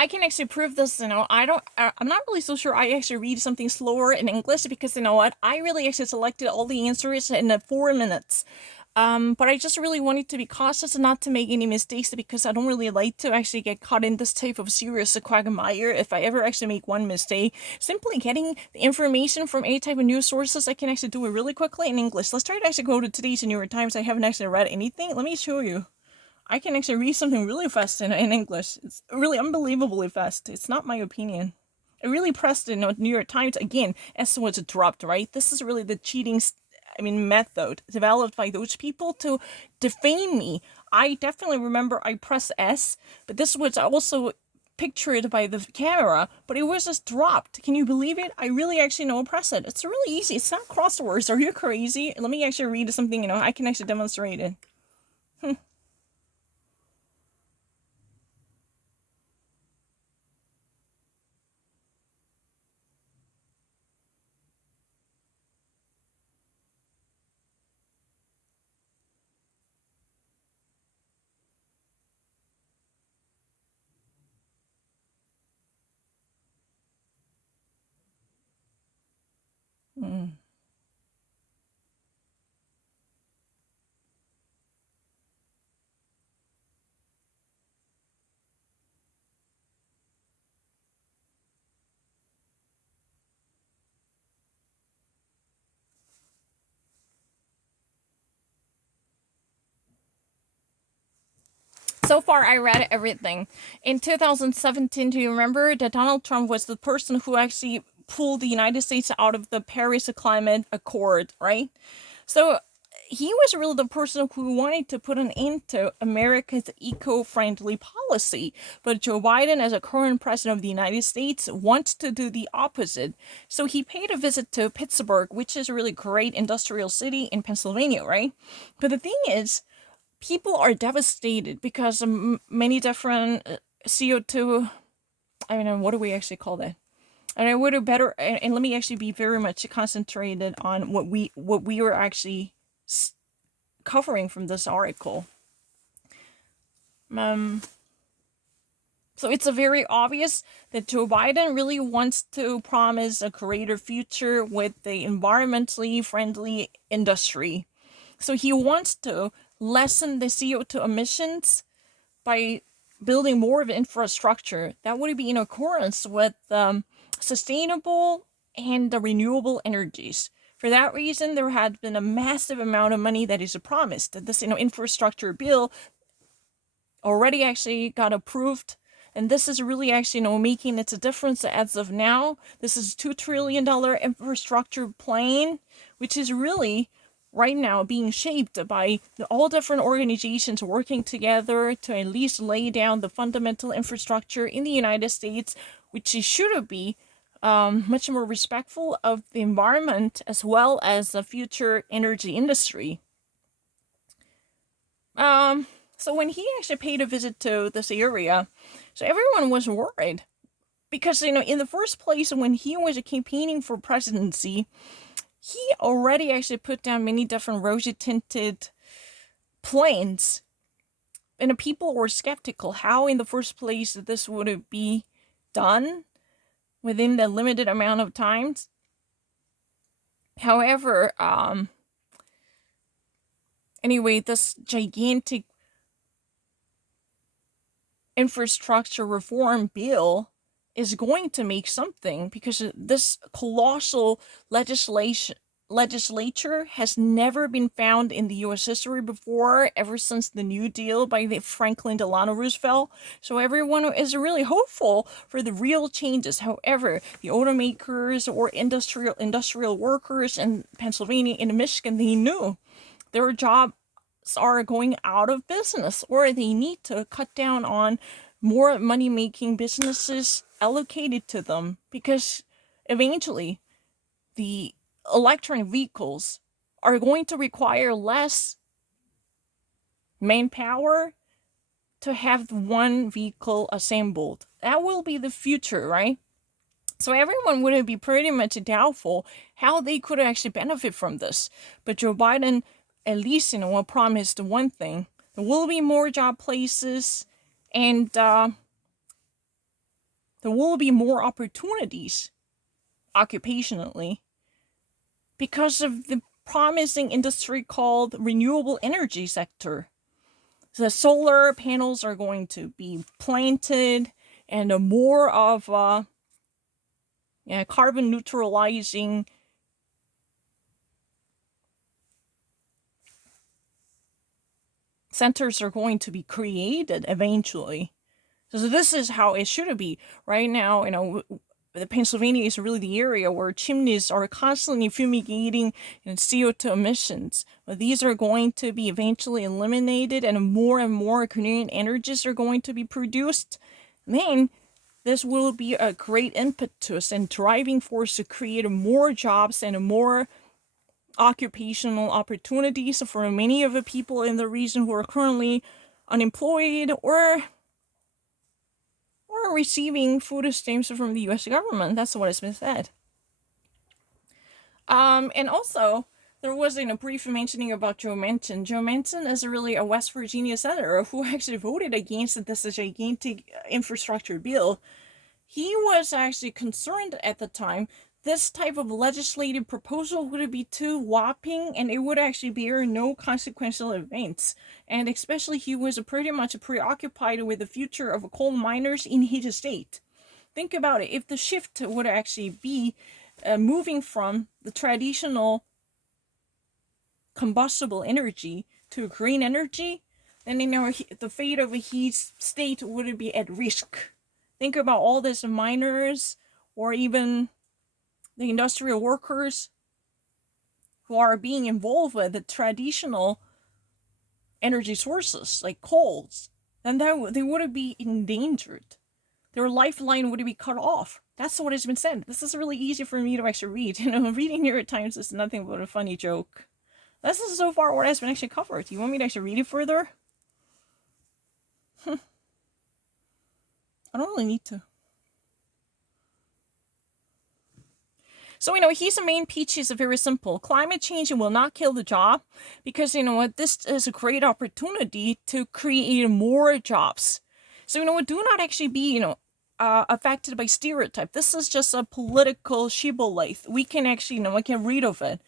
I can actually prove this. I'm not really so sure. I actually read something slower in English because you know what? I really actually selected all the answers in 4 minutes. But I just really wanted to be cautious and not to make any mistakes because I don't really like to actually get caught in this type of serious quagmire if I ever actually make one mistake. Simply getting the information from any type of news sources, I can actually do it really quickly in English. Let's try to actually go to today's New York Times. I haven't actually read anything. Let me show you. I can actually read something really fast in English. It's really unbelievably fast. It's not my opinion. I really pressed it in New York Times again. S was dropped, right? This is really the cheating, method developed by those people to defame me. I definitely remember I pressed S, but this was also pictured by the camera, but it was just dropped. Can you believe it? I really actually know press it. It's really easy. It's not crosswords. Are you crazy? Let me actually read something. I can actually demonstrate it. Mm. So far, I read everything. In 2017, do you remember that Donald Trump was the person who actually pulled the United States out of the Paris Climate Accord, right? So he was really the person who wanted to put an end to America's eco-friendly policy. But Joe Biden, as a current president of the United States, wants to do the opposite. So he paid a visit to Pittsburgh, which is a really great industrial city in Pennsylvania, right? But the thing is, people are devastated because many different CO2. I don't know what do we actually call that. And I would have better and let me actually be very much concentrated on what we were actually covering from this article. Um, so it's a very obvious that Joe Biden really wants to promise a greater future with the environmentally friendly industry. So he wants to lessen the CO2 emissions by building more of infrastructure that would be in accordance with sustainable and the renewable energies. For that reason, there had been a massive amount of money that is promised. That this, infrastructure bill already actually got approved, and this is really actually, making its a difference as of now. This is $2 trillion infrastructure plan, which is really right now being shaped by all different organizations working together to at least lay down the fundamental infrastructure in the United States, which should be much more respectful of the environment as well as the future energy industry. Um, so when he actually paid a visit to this area, so everyone was worried because in the first place when he was campaigning for presidency, he already actually put down many different rosy tinted plans, and the people were skeptical how in the first place this would be done within the limited amount of times. However, anyway, this gigantic infrastructure reform bill is going to make something because this colossal legislature has never been found in the US history before, ever since the New Deal by the Franklin Delano Roosevelt. So everyone is really hopeful for the real changes. However, the automakers or industrial workers in Pennsylvania and Michigan, they knew their job are going out of business, or they need to cut down on more money making businesses allocated to them because eventually the electronic vehicles are going to require less manpower to have one vehicle assembled. That will be the future, right? So everyone would be pretty much doubtful how they could actually benefit from this. But Joe Biden at least, promised one thing. There will be more job places, and there will be more opportunities occupationally because of the promising industry called renewable energy sector. The solar panels are going to be planted, and more of carbon neutralizing centers are going to be created eventually. So this is how it should be. Right now, the Pennsylvania is really the area where chimneys are constantly fumigating CO2 emissions. But these are going to be eventually eliminated, and more clean energies are going to be produced. Then this will be a great impetus and driving force to create more jobs and more occupational opportunities for many of the people in the region who are currently unemployed or receiving food stamps from the U.S. government. That's what has been said. And also, there was a brief mentioning about Joe Manchin. Joe Manchin is really a West Virginia senator who actually voted against this gigantic infrastructure bill. He was actually concerned at the time this type of legislative proposal would be too whopping and it would actually bear no consequential events. And especially he was pretty much preoccupied with the future of coal miners in his state. Think about it. If the shift would actually be moving from the traditional combustible energy to green energy, then the fate of his state would be at risk. Think about all these miners or even the industrial workers who are being involved with the traditional energy sources like coals, then they would be endangered. Their lifeline would be cut off. That's what has been said. This is really easy for me to actually read. Reading New York Times is nothing but a funny joke. This is so far what has been actually covered. Do you want me to actually read it further? I don't really need to. So, his main pitch is very simple. Climate change will not kill the job because, this is a great opportunity to create more jobs. So, do not actually be, affected by stereotype. This is just a political shibboleth. We can actually, get rid of it.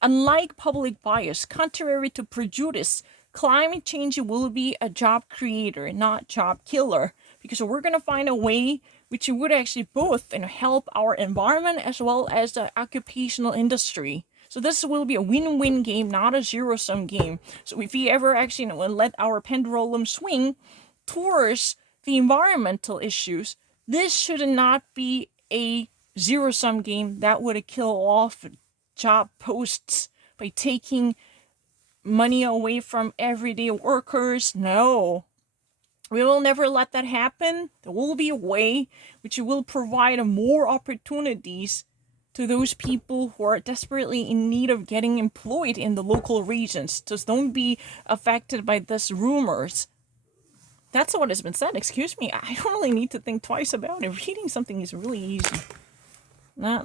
Unlike public bias, contrary to prejudice, climate change will be a job creator, not job killer. Because we're going to find a way which would actually both help our environment as well as the occupational industry. So this will be a win-win game, not a zero-sum game. So if we ever actually let our pendulum swing towards the environmental issues, this should not be a zero-sum game that would kill off job posts by taking money away from everyday workers. No. We will never let that happen. There will be a way which will provide more opportunities to those people who are desperately in need of getting employed in the local regions. Just don't be affected by this rumors. That's what has been said. Excuse me, I don't really need to think twice about it. Reading something is really easy. Not